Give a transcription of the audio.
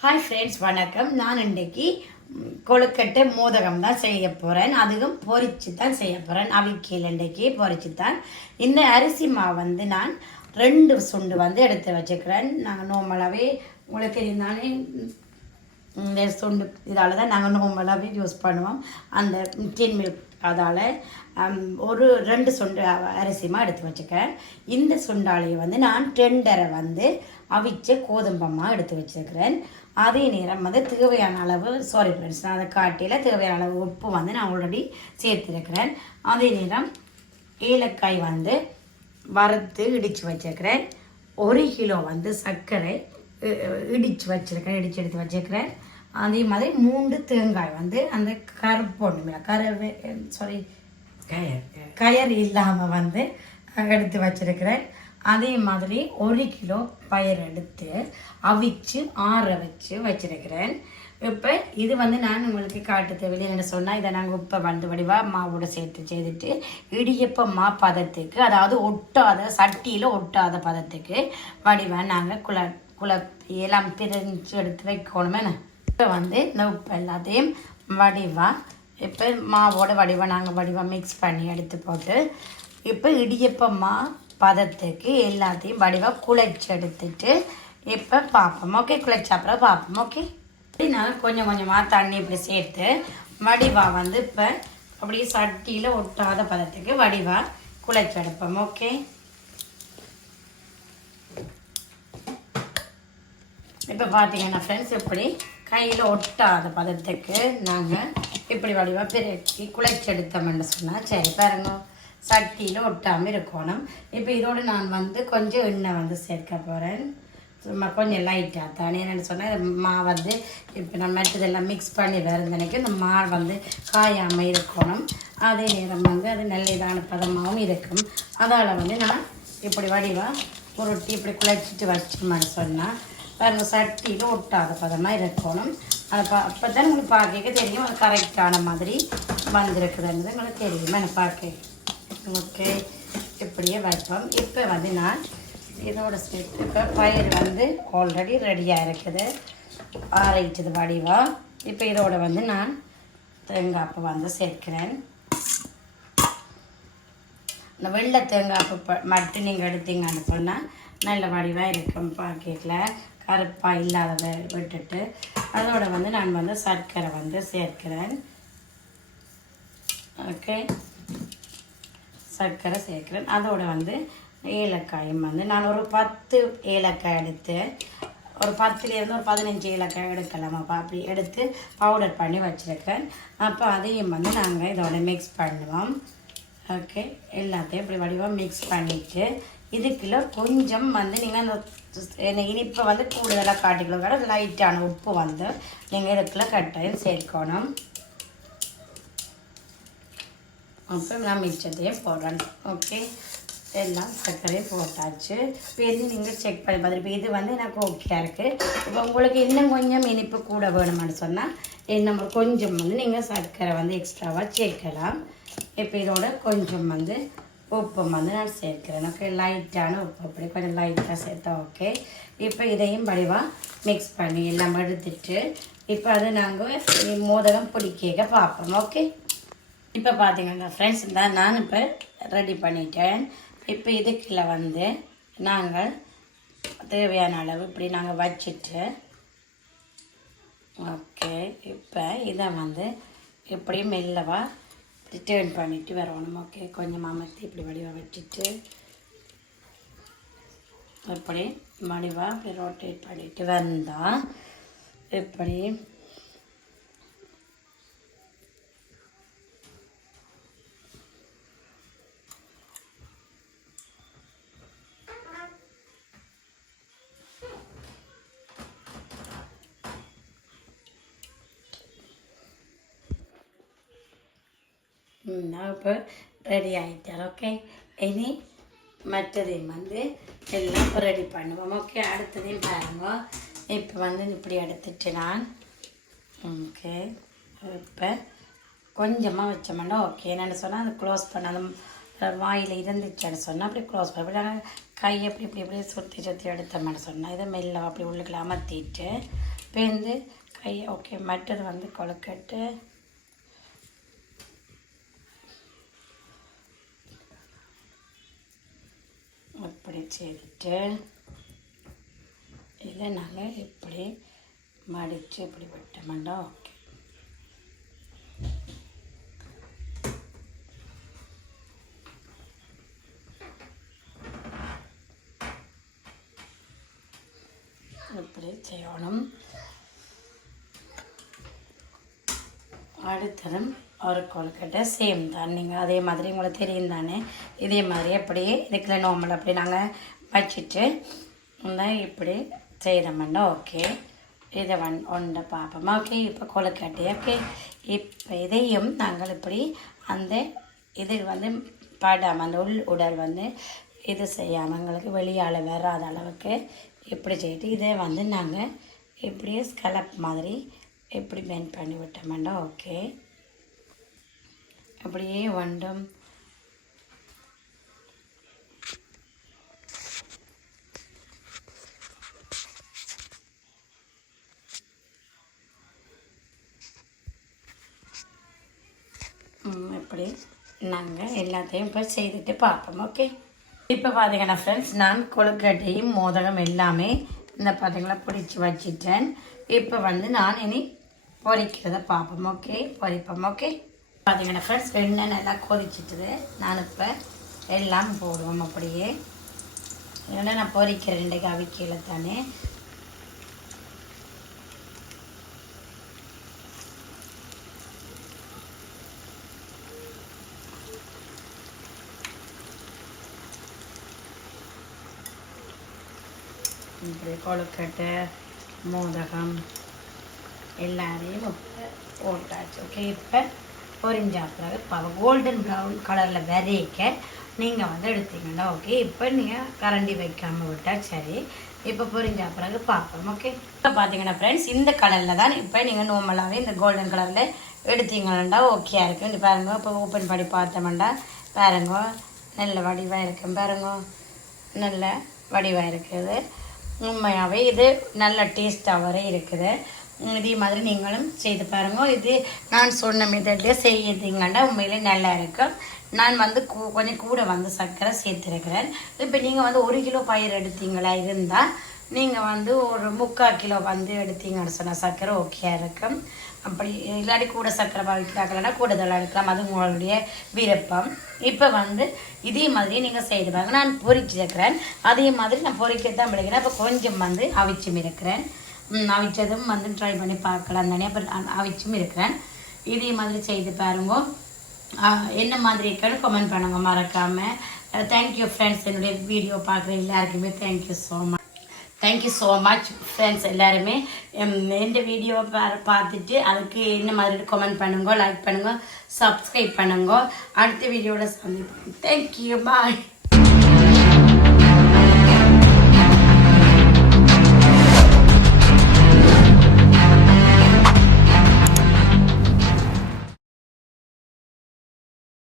Hi friends, வணக்கம். நான் இன்றைக்கி கொழுக்கட்டை மோதகம் தான் செய்ய போகிறேன். அதுவும் பொரிச்சு தான் செய்ய போகிறேன். அவிக்கையில் இன்றைக்கி பொரிச்சு தான். இந்த அரிசி மாவு நான் 2 சுண்டு எடுத்து வச்சுக்கிறேன். நாங்கள் நார்மலாகவே உங்களுக்கு தெரிந்தாலே இந்த சுண்டு இதால் தான் நாங்கள் நார்மலாகவே யூஸ் பண்ணுவோம். அந்த டின் மில்க் அதால் ஒரு 2 சுண்டு அரிசிமா எடுத்து வச்சுக்கிறேன். இந்த சுண்டாலையை நான் 2 அவிச்ச கோதும்பமாக எடுத்து வச்சுருக்கிறேன். அதே நேரம் தேவையான அளவு ஃப்ரெண்ட்ஸ், நான் அதை காட்டியில் தேவையான அளவு உப்பு நான் ஆல்ரெடி சேர்த்துருக்கிறேன். அதே நேரம் ஏலக்காய் வறுத்து இடித்து வச்சுருக்கிறேன். 1 கிலோ சர்க்கரை இடித்து வச்சுருக்கிறேன், இடித்து எடுத்து வச்சுருக்கிறேன். அதே மாதிரி 3 தேங்காய் அந்த கயர் இல்லாமல் எடுத்து வச்சுருக்கிறேன். அதே மாதிரி 1 கிலோ பயிர் எடுத்து அவிச்சு ஆற வச்சிருக்கிறேன். இப்போ இது நான் உங்களுக்கு காட்டு தேவையில்லை என்ன சொன்னால், இதை நாங்கள் இப்போ வடிவாக மாவோட சேர்த்து செய்துட்டு இடியப்ப மா பதத்துக்கு, அதாவது ஒட்டாத சட்டியில் ஒட்டாத பதத்துக்கு வடிவாக நாங்கள் குழப்பி எல்லாம் பிரிஞ்சு எடுத்து வைக்கணுமே. இப்போ இந்த உப்பு எல்லாத்தையும் வடிவாக இப்போ மாவோட வடிவாக நாங்கள் வடிவாக மிக்ஸ் பண்ணி எடுத்து போட்டு இப்போ இடியப்ப மா பதத்துக்கு எல்லாத்தையும் வடிவாக குழைச்சி எடுத்துட்டு இப்போ பார்ப்போம். ஓகே, குழைச்ச அப்புறம் பார்ப்போம். ஓகே, நான் கொஞ்சம் கொஞ்சமாக தண்ணி இப்படி சேர்த்து வடிவாக இப்போ அப்படியே சட்டியில் ஒட்டாத பதத்துக்கு வடிவாக குழைச்சி எடுப்போம். ஓகே, இப்போ பார்த்தீங்கன்னா ஃப்ரெண்ட்ஸ், இப்படி கையில் ஒட்டாத பதத்துக்கு நாங்கள் இப்படி வடிவாக பிறக்கி குழைச்சி எடுத்தோம்னு சொன்னால் சரி பாருங்க, சட்டியில் ஒட்டாமல் இருக்கணும். இப்போ இதோடு நான் கொஞ்சம் எண்ணெய் சேர்க்க போகிறேன். சும்மா கொஞ்சம் லைட்டாக தானே என்னென்னு சொன்னால், இந்த மா இப்போ நம்ம மற்றதெல்லாம் மிக்ஸ் பண்ணி வருந்தனைக்கு இந்த மா காயாமல் இருக்கணும். அதே நேரம் அது நல்ல இதான பதமாகவும் இருக்கும். அதால் நான் இப்படி வடிவாக புரட்டி இப்படி குழைச்சிட்டு வச்சோம்னு சொன்னால் பாருங்க, சட்டியில் ஒட்டாத பதமாக இருக்கணும். அதை அப்போ தான் உங்களுக்கு பார்க்க தெரியும் அது கரெக்டான மாதிரி வந்திருக்குதுன்றது உங்களுக்கு தெரியுமா எனக்கு பார்க்க. ஓகே, இப்படியே வைப்போம். இப்போ நான் இதோட சேர்த்து இப்போ பயிர் ஆல்ரெடி ரெடியாக இருக்குது, ஆறிட்டுது வடிவா. இப்போ இதோட நான் தேங்காய்ப்பு சேர்க்கிறேன். இந்த வெள்ளை தேங்காய்ப்பு மட்டும் நீங்கள் எடுத்தீங்கன்னு சொன்னால் நல்ல வடிவாக இருக்கும். பாக்கெட்டில் கருப்பாக இல்லாததை விட்டுட்டு அதோட நான் சர்க்கரை சேர்க்கிறேன். ஓகே, சர்க்கரை சேர்க்கிறேன். அதோட ஏலக்காயும் நான் ஒரு 10 ஏலக்காய் எடுத்து ஒரு 10லேருந்து ஒரு 15 ஏலக்காய் எடுக்கலாமாப்பா, அப்படி எடுத்து பவுடர் பண்ணி வச்சுருக்கேன். அப்போ அதையும் நாங்கள் இதோட மிக்ஸ் பண்ணுவோம். ஓகே, எல்லாத்தையும் இப்படி வடிவாக மிக்ஸ் பண்ணிவிட்டு இதுக்குள்ள கொஞ்சம் நீங்கள் அந்த இனிப்பை கூடுதலாக காட்டிக்கலாம். லைட்டான உப்பு நீங்கள் இதுக்குள்ள கட்டாயம் சேர்க்கணும். அப்போ நான் மிச்சத்தையும் போடுறேன். ஓகே, எல்லாம் சர்க்கரையை போட்டாச்சு. இப்போ நீங்கள் செக் பண்ணி பார்த்துட்டு இப்போ இது எனக்கு ஓகே இருக்குது. இப்போ உங்களுக்கு இன்னும் கொஞ்சம் இனிப்பு கூட வேணும்னு சொன்னால் இன்னும் கொஞ்சம் நீங்கள் சர்க்கரை எக்ஸ்ட்ராவாக சேர்க்கலாம். இப்போ இதோட கொஞ்சம் உப்பு நான் சேர்க்கிறேன். ஓகே, லைட்டான உப்பு அப்படி கொஞ்சம் லைட்டாக சேர்த்தா ஓகே. இப்போ இதையும் வடிவாக மிக்ஸ் பண்ணி எல்லாம் எடுத்துட்டு இப்போ அது நாங்கள் மோதகம் பிடிக்க பார்ப்போம். ஓகே, இப்போ பார்த்தீங்கன்னா ஃப்ரெண்ட்ஸ், நான் இப்போ ரெடி பண்ணிட்டேன். இப்போ இதுக்குள்ள நாங்கள் தேவையான அளவு இப்படி நாங்கள் வச்சுட்டு ஓகே, இப்போ இதை இப்படி மெல்லவாக டேர்ன் பண்ணிவிட்டு வரணும். ஓகே, கொஞ்சம் அமர்த்தி இப்படி வடிவாக வச்சுட்டு இப்படி வடிவாக இப்படி ரொட்டேட் பண்ணிட்டு வந்தால் இப்படி நான் இப்போ ரெடி ஆகிட்டேன். ஓகே, இனி மற்றதையும் எல்லாம் ரெடி பண்ணுவோம். ஓகே, அடுத்ததையும் பாருங்க. இப்போ இப்படி எடுத்துட்டு நான் ஓகே இப்போ கொஞ்சமாக வச்சோம்னா ஓகே. என்னென்னு சொன்னால் அது க்ளோஸ் பண்ணாலும் வாயில் இருந்துச்சுன்னு சொன்னால் அப்படி க்ளோஸ் பண்ணி அப்படி நாங்கள் கையை அப்படி இப்படி இப்படி சுற்றி சுற்றி எடுத்தோம்னு சொன்னால் இதை மெல்ல அப்படி உள்ளுக்குள்ள அமர்த்திட்டு பேர்ந்து கையை ஓகே. மற்றது வந்து கொழுக்கட்டை இப்படி செய்துட்டு இதை நாங்கள் இப்படி மடித்து இப்படி விட்டோம்னா ஓகே. இப்படி செய்யணும். அடுத்ததும் ஒரு கொழுக்கட்டை சேம் தான். நீங்கள் அதே மாதிரி உங்களுக்கு தெரியும் தானே, இதே மாதிரி அப்படியே இதுக்குள்ள நார்மல் அப்படி நாங்கள் வச்சுட்டு இப்படி செய்தோம்னா ஓகே. இதை ஒன்றை பார்ப்போமா ஓகே. இப்போ கொழுக்கட்டை ஓகே. இப்போ இதையும் நாங்கள் இப்படி அந்த இது வந்து படாமல் அந்த உடல் வந்து இது செய்யாமல் எங்களுக்கு வெளியால் வராத அளவுக்கு இப்படி செய்யிட்டு இதை வந்து நாங்கள் இப்படியே ஸ்கலப் மாதிரி இப்படி பெண்ட் பண்ணி விட்டோம்னா ஓகே. அப்படியே வண்டும் இப்படி நாங்கள் எல்லாத்தையும் இப்போ செய்துட்டு பார்ப்போம் ஓகே. இப்போ பார்த்தீங்கன்னா ஃப்ரெண்ட்ஸ், நான் கொழுக்கட்டையும் மோதகம் எல்லாமே இந்த பார்த்தீங்களா பிடிச்சி வச்சிட்டேன். இப்போ வந்து நான் இனி பொரிக்கிறத பார்ப்போம் ஓகே. பொரிப்போம் ஓகே. பார்த்தீங்கன்னா ஃப்ரெண்ட்ஸ், எண்ணெய் நல்லா கொதிச்சிட்டுது. நான் இப்போ எல்லாம் போடுவோம் அப்படியே. ஏன்னா நான் பொரிக்கிறேன் இன்றைக்கு அவிக்கல தானே. இப்படி கொழுக்கட்டை மோதகம் எல்லாரையும் போட்டாச்சு ஓகே. இப்போ பொரிஞ்சா பிறகு இப்போ கோல்டன் ப்ரௌன் கலரில் விரைக்க நீங்கள் வந்து எடுத்தீங்கன்னா ஓகே. இப்போ நீங்கள் கரண்டி வைக்காமல் விட்டால் சரி. இப்போ பொரிஞ்சா பிறகு பார்ப்போம் ஓகே. இப்போ பார்த்தீங்கன்னா ஃப்ரெண்ட்ஸ், இந்த கலரில் தான் இப்போ நீங்கள் நார்மலாகவே இந்த கோல்டன் கலரில் எடுத்தீங்கன்னா ஓகே இருக்கும். இந்த பாருங்க, இப்போ ஓப்பன் பண்ணி பார்த்தோம்னா பாருங்க நல்ல வடிவாக இருக்கும். பாருங்க நல்ல வடிவாக இருக்குது. உண்மையாகவே இது நல்ல டேஸ்ட்டாக வர இருக்குது. இதே மாதிரி நீங்களும் செய்து பாருங்க. இது நான் சொன்ன மெத்தட்லேயே செய்யறீங்கன்னா உண்மையிலே நல்லா இருக்கும். நான் வந்து கொஞ்சம் கூட வந்து சர்க்கரை சேர்த்துருக்கிறேன். இப்போ நீங்கள் வந்து 1 கிலோ பயிர் எடுத்தீங்களா இருந்தால் நீங்கள் வந்து ஒரு 3/4 கிலோ வந்து எடுத்தீங்கன்னு சொன்னால் சர்க்கரை ஓகே இருக்கும். அப்படி இல்லாட்டி கூட சர்க்கரை பாவிக்கிறாங்கன்னா கூடுதலாக எடுக்கலாம், அது உங்களுடைய விருப்பம். இப்போ வந்து இதே மாதிரி நீங்கள் செய்து பாருங்க. நான் பொரிச்சிருக்கிறேன், அதே மாதிரி நான் பொரிக்கத்தான் பிடிக்கிறேன். இப்போ கொஞ்சம் வந்து அவிச்சும் இருக்கிறேன். அவிச்சதும் வந்து ட்ரை பண்ணி பார்க்கலாம் தானே. அப்புறம் அவிச்சும் இருக்கிறேன். இதே மாதிரி செய்து பாருங்க. என்ன மாதிரி இருக்குன்னு கமெண்ட் பண்ணுங்க மறக்காமல். தேங்க்யூ ஃப்ரெண்ட்ஸ், என்னுடைய வீடியோ பார்க்குற எல்லாருக்குமே தேங்க்யூ ஸோ மச் ஃப்ரெண்ட்ஸ். எல்லாருமே இந்த வீடியோவை பார்த்துட்டு அதுக்கு என்ன மாதிரி கமெண்ட் பண்ணுங்க, லைக் பண்ணுங்க, சப்ஸ்கிரைப் பண்ணுங்க. அடுத்த வீடியோவில் சந்திப்போம். தேங்க்யூ, பாய்.